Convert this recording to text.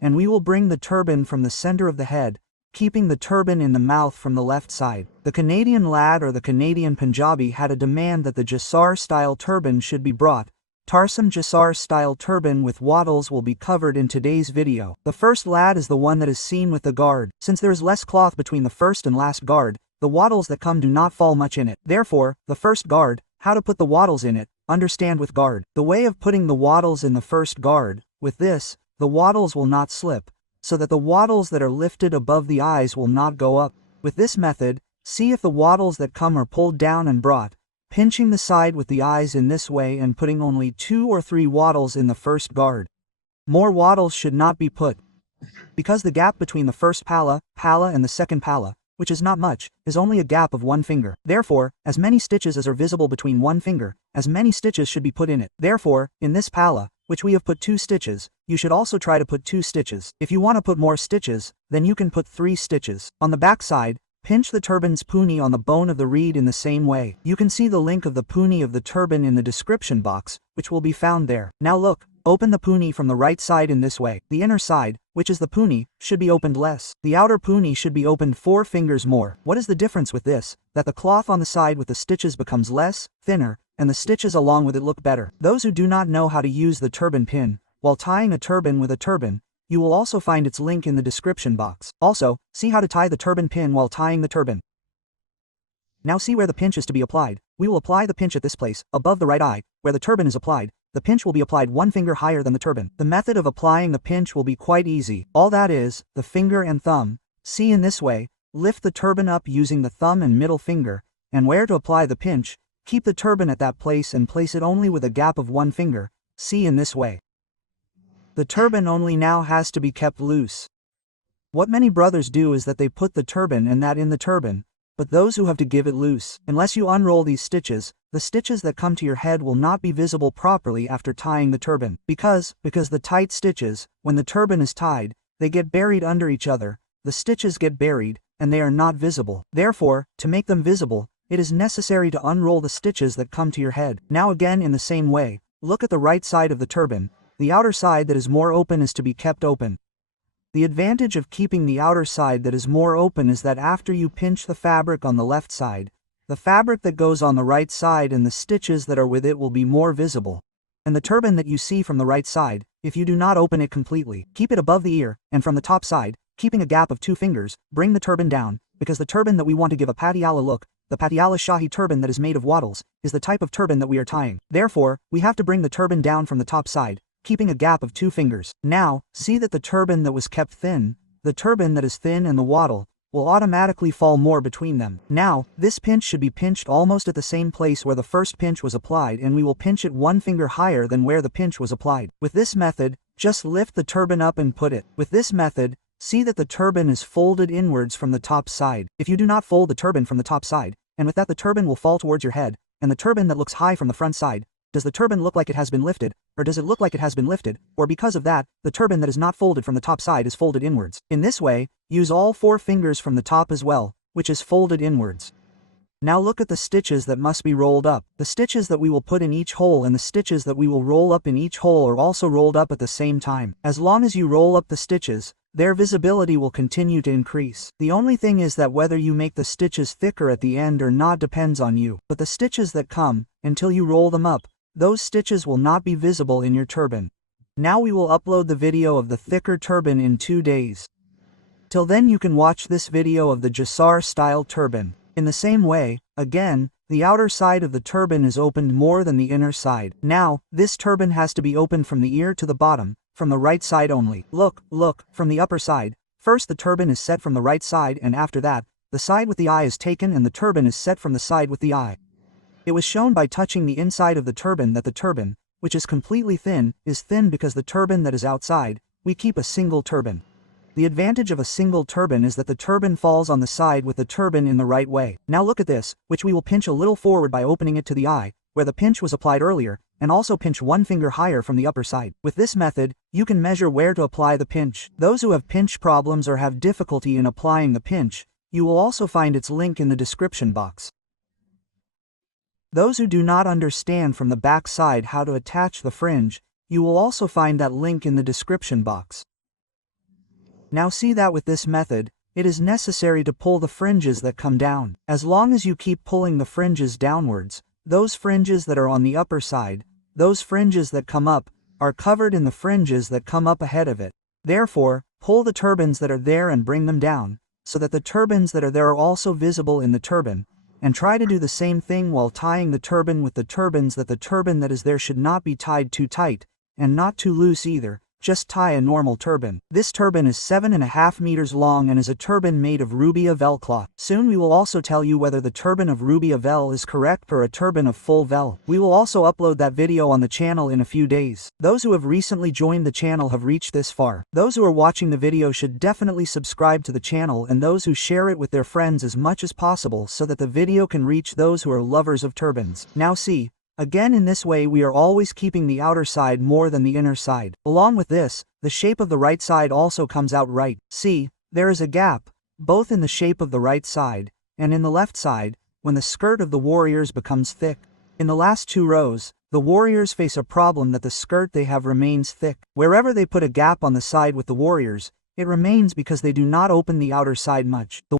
and we will bring the turban from the center of the head, keeping the turban in the mouth from the left side. The Canadian lad or the Canadian Punjabi had a demand that the Jasar-style turban should be brought. Tarsum Jasar-style turban with wattles will be covered in today's video. The first lad is the one that is seen with the guard. Since there is less cloth between the first and last guard, the wattles that come do not fall much in it. Therefore, the first guard, how to put the wattles in it, understand with guard. The way of putting the wattles in the first guard, with this, the wattles will not slip, so that the wattles that are lifted above the eyes will not go up. With this method, see if the wattles that come are pulled down and brought, pinching the side with the eyes in this way and putting only 2 or 3 wattles in the first guard. More wattles should not be put, because the gap between the first pala and the second pala, which is not much, is only a gap of 1 finger. Therefore, as many stitches as are visible between 1 finger, as many stitches should be put in it. Therefore, in this pala, which we have put 2 stitches, you should also try to put 2 stitches. If you want to put more stitches, then you can put 3 stitches. On the back side, pinch the turban's puni on the bone of the reed in the same way. You can see the link of the puni of the turban in the description box, which will be found there. Now look, open the puni from the right side in this way. The inner side, which is the puni, should be opened less. The outer puni should be opened 4 fingers more. What is the difference with this? That the cloth on the side with the stitches becomes less, thinner, and the stitches along with it look better. Those who do not know how to use the turban pin, while tying a turban with a turban, you will also find its link in the description box. Also, see how to tie the turban pin while tying the turban. Now see where the pinch is to be applied. We will apply the pinch at this place, above the right eye, where the turban is applied. The pinch will be applied 1 finger higher than the turban. The method of applying the pinch will be quite easy. All that is, the finger and thumb. See in this way, lift the turban up using the thumb and middle finger, and where to apply the pinch, keep the turban at that place and place it only with a gap of 1 finger. See in this way. The turban only now has to be kept loose. What many brothers do is that they put the turban and that in the turban, but those who have to give it loose. Unless you unroll these stitches, the stitches that come to your head will not be visible properly after tying the turban. Because the tight stitches, when the turban is tied, they get buried under each other, the stitches get buried, and they are not visible. Therefore, to make them visible, it is necessary to unroll the stitches that come to your head. Now again in the same way, look at the right side of the turban. The outer side that is more open is to be kept open. The advantage of keeping the outer side that is more open is that after you pinch the fabric on the left side, the fabric that goes on the right side and the stitches that are with it will be more visible. And the turban that you see from the right side, if you do not open it completely, keep it above the ear, and from the top side, keeping a gap of 2 fingers, bring the turban down, because the turban that we want to give a Patiala look, the Patiala Shahi turban that is made of wattles, is the type of turban that we are tying. Therefore, we have to bring the turban down from the top side, keeping a gap of 2 fingers. Now, see that the turban that was kept thin, the turban that is thin and the wattle, will automatically fall more between them. Now, this pinch should be pinched almost at the same place where the first pinch was applied, and we will pinch it 1 finger higher than where the pinch was applied. With this method, just lift the turban up and put it. With this method, see that the turban is folded inwards from the top side. If you do not fold the turban from the top side, and with that the turban will fall towards your head, and the turban that looks high from the front side, does the turban look like it has been lifted, or does it look like it has been lifted, or because of that, the turban that is not folded from the top side is folded inwards. In this way, use all 4 fingers from the top as well, which is folded inwards. Now look at the stitches that must be rolled up. The stitches that we will put in each hole and the stitches that we will roll up in each hole are also rolled up at the same time. As long as you roll up the stitches, their visibility will continue to increase. The only thing is that whether you make the stitches thicker at the end or not depends on you. But the stitches that come, until you roll them up, those stitches will not be visible in your turban. Now we will upload the video of the thicker turban in 2 days. Till then you can watch this video of the Jasar style turban. In the same way, again, the outer side of the turban is opened more than the inner side. Now, this turban has to be opened from the ear to the bottom, from the right side only. Look, from the upper side. First the turban is set from the right side, and after that, the side with the eye is taken and the turban is set from the side with the eye. It was shown by touching the inside of the turban that the turban, which is completely thin, is thin because the turban that is outside, we keep a single turban. The advantage of a single turban is that the turban falls on the side with the turban in the right way. Now look at this, which we will pinch a little forward by opening it to the eye, where the pinch was applied earlier, and also pinch 1 finger higher from the upper side. With this method, you can measure where to apply the pinch. Those who have pinch problems or have difficulty in applying the pinch, you will also find its link in the description box. Those who do not understand from the back side how to attach the fringe, you will also find that link in the description box. Now see that with this method, it is necessary to pull the fringes that come down. As long as you keep pulling the fringes downwards, those fringes that are on the upper side, those fringes that come up, are covered in the fringes that come up ahead of it. Therefore, pull the turbans that are there and bring them down, so that the turbans that are there are also visible in the turban, and try to do the same thing while tying the turban with the turbans, that the turban that is there should not be tied too tight, and not too loose either. Just tie a normal turban. This turban is 7.5 meters long and is a turban made of ruby Avel cloth. Soon we will also tell you whether the turban of ruby Avel is correct or a turban of full vel. We will also upload that video on the channel in a few days. Those who have recently joined the channel have reached this far. Those who are watching the video should definitely subscribe to the channel, and those who share it with their friends as much as possible so that the video can reach those who are lovers of turbans. Now see, again, in this way we are always keeping the outer side more than the inner side. Along with this, the shape of the right side also comes out right. See, there is a gap, both in the shape of the right side, and in the left side, when the skirt of the warriors becomes thick. In the last 2 rows, the warriors face a problem that the skirt they have remains thick. Wherever they put a gap on the side with the warriors, it remains because they do not open the outer side much. The